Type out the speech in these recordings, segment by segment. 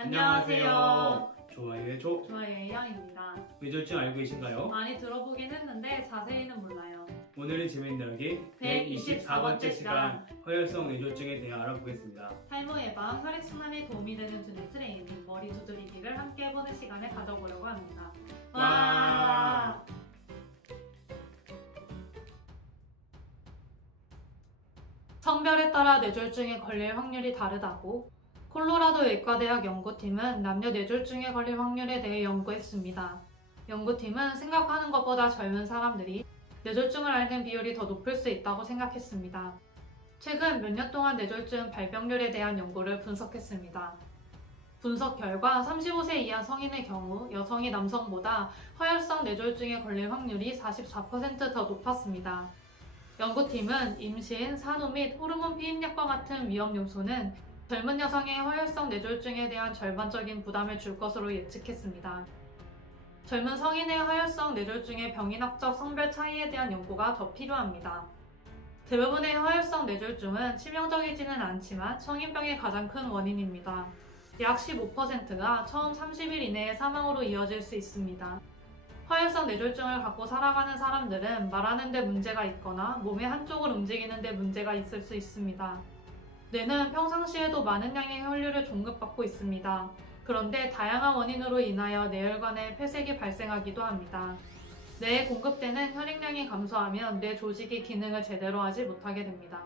안녕하세요. 좋아요의 조. 좋아요의 양입니다. 뇌졸중 알고 계신가요? 많이 들어보긴 했는데 자세히는 몰라요. 오늘은 재미있는 이야기 124번째 시간 허혈성 뇌졸중에 대해 알아보겠습니다. 탈모 예방, 혈액순환에 도움이 되는 두뇌 트레이닝, 머리 두드리기를 함께 해보는 시간을 가져보려고 합니다. 와! 성별에 따라 뇌졸중에 걸릴 확률이 다르다고 콜로라도 의과대학 연구팀은 남녀 뇌졸중에 걸릴 확률에 대해 연구했습니다. 연구팀은 생각하는 것보다 젊은 사람들이 뇌졸중을 앓는 비율이 더 높을 수 있다고 생각했습니다. 최근 몇 년 동안 뇌졸중 발병률에 대한 연구를 분석했습니다. 분석 결과 35세 이하 성인의 경우 여성이 남성보다 허혈성 뇌졸중에 걸릴 확률이 44% 더 높았습니다. 연구팀은 임신, 산후 및 호르몬 피임약과 같은 위험 요소는 젊은 여성의 허혈성 뇌졸중에 대한 절반적인 부담을 줄 것으로 예측했습니다. 젊은 성인의 허혈성 뇌졸중의 병인학적 성별 차이에 대한 연구가 더 필요합니다. 대부분의 허혈성 뇌졸중은 치명적이지는 않지만 성인병의 가장 큰 원인입니다. 약 15%가 처음 30일 이내의 사망으로 이어질 수 있습니다. 허혈성 뇌졸중을 갖고 살아가는 사람들은 말하는 데 문제가 있거나 몸의 한쪽을 움직이는 데 문제가 있을 수 있습니다. 뇌는 평상시에도 많은 양의 혈류를 공급받고 있습니다. 그런데 다양한 원인으로 인하여 뇌혈관에 폐색이 발생하기도 합니다. 뇌에 공급되는 혈액량이 감소하면 뇌 조직이 기능을 제대로 하지 못하게 됩니다.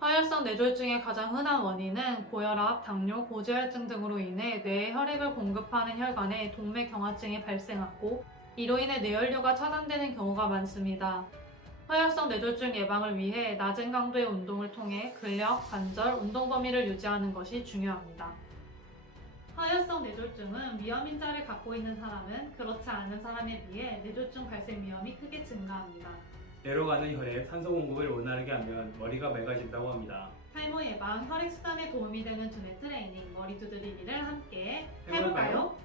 허혈성 뇌졸중의 가장 흔한 원인은 고혈압, 당뇨, 고지혈증 등으로 인해 뇌에 혈액을 공급하는 혈관에 동맥경화증이 발생하고 이로 인해 뇌혈류가 차단되는 경우가 많습니다. 허혈성 뇌졸중 예방을 위해 낮은 강도의 운동을 통해 근력, 관절, 운동 범위를 유지하는 것이 중요합니다. 허혈성 뇌졸중은 위험인자를 갖고 있는 사람은 그렇지 않은 사람에 비해 뇌졸중 발생 위험이 크게 증가합니다. 뇌로 가는 혈액 산소 공급을 원활하게 하면 머리가 맑아진다고 합니다. 탈모 예방, 혈액순환에 도움이 되는 두뇌 트레이닝, 머리 두드리기를 함께 해볼까요? 해볼까요?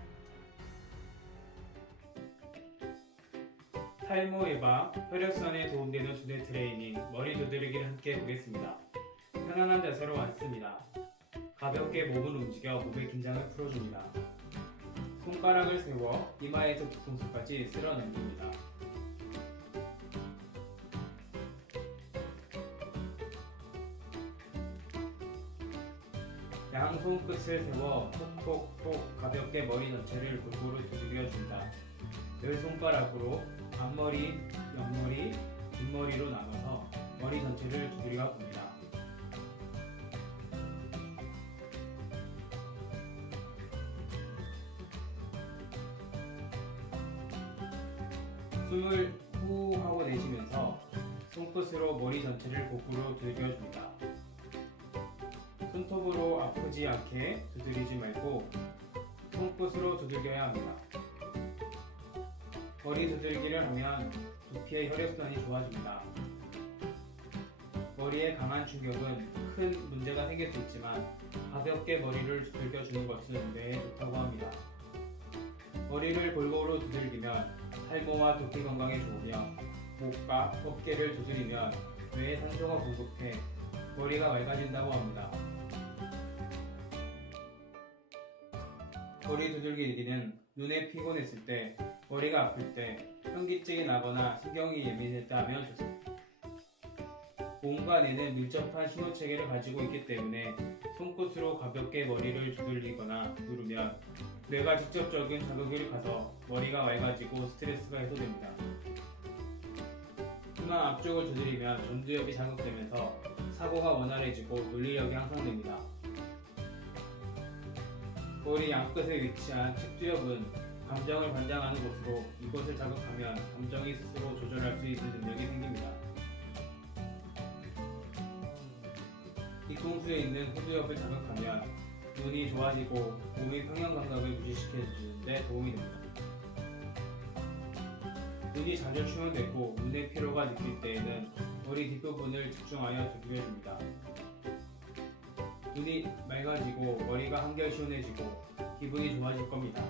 탈모 예방, 혈액순환에 도움되는 두뇌 트레이닝, 머리 두드리기를 함께 해보겠습니다. 편안한 자세로 앉습니다. 가볍게 몸을 움직여 몸의 긴장을 풀어줍니다. 손가락을 세워 이마에서 뒤통수까지 쓸어 넘깁니다. 양 손끝을 세워 톡톡톡 가볍게 머리 전체를 골고루 두드려준다. 열 손가락으로 앞머리, 옆머리, 뒷머리로 나눠서 머리 전체를 두드려 봅니다. 숨을 후 하고 내쉬면서 손끝으로 머리 전체를 거꾸로 두드려줍니다. 손톱으로 아프지 않게 두드리지 말고 손끝으로 두들겨야 합니다. 머리 두들기를 하면 두피의 혈액순환이 좋아집니다. 머리에 강한 충격은 큰 문제가 생길 수 있지만 가볍게 머리를 두들겨주는 것은 뇌에 좋다고 합니다. 머리를 골고루 두들기면 탈모와 두피 건강에 좋으며 목과 어깨를 두드리면 뇌에 산소가 공급해 머리가 맑아진다고 합니다. 머리 두들기는 눈에 피곤했을 때, 머리가 아플 때, 현기증이 나거나 신경이 예민했다 하면 좋습니다. 몸과 뇌는 밀접한 신호체계를 가지고 있기 때문에 손끝으로 가볍게 머리를 두들리거나 누르면 뇌가 직접적인 자극을 가서 머리가 맑아지고 스트레스가 해소됩니다. 순환 앞쪽을 두드리면 전두엽이 자극되면서 사고가 원활해지고 논리력이 향상됩니다. 머리 양끝에 위치한 측두엽은 감정을 관장하는 곳으로 이곳을 자극하면 감정이 스스로 조절할 수 있는 능력이 생깁니다. 뒤통수에 있는 후두엽을 자극하면 눈이 좋아지고 몸의 평형 감각을 유지시켜주는 데 도움이 됩니다. 눈이 자주 충혈되고 눈의 피로가 느낄 때에는 머리 뒷부분을 집중하여 두드려줍니다. 눈이 맑아지고 머리가 한결 시원해지고 기분이 좋아질 겁니다.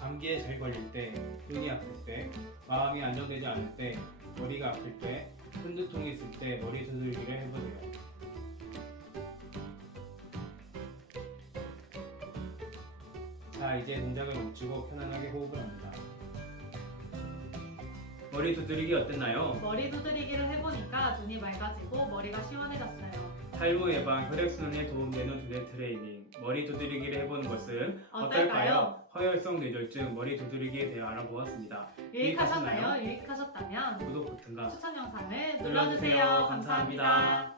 감기에 잘 걸릴 때, 눈이 아플 때, 마음이 안정되지 않을 때, 머리가 아플 때, 큰 두통이 있을 때 머리 두들기를 해보세요. 자, 이제 동작을 멈추고 편안하게 호흡을 합니다. 머리 두드리기 어땠나요? 머리 두드리기를 해보니까 눈이 맑아지고 머리가 시원해졌어요. 탈모 예방, 혈액순환에 도움되는 두뇌 트레이닝, 머리 두드리기를 해보는 것은 어떨까요? 허혈성 뇌졸중 머리 두드리기에 대해 알아보았습니다. 유익하셨나요? 유익하셨다면 구독 버튼과 추천 영상을 눌러주세요. 눌러주세요. 감사합니다.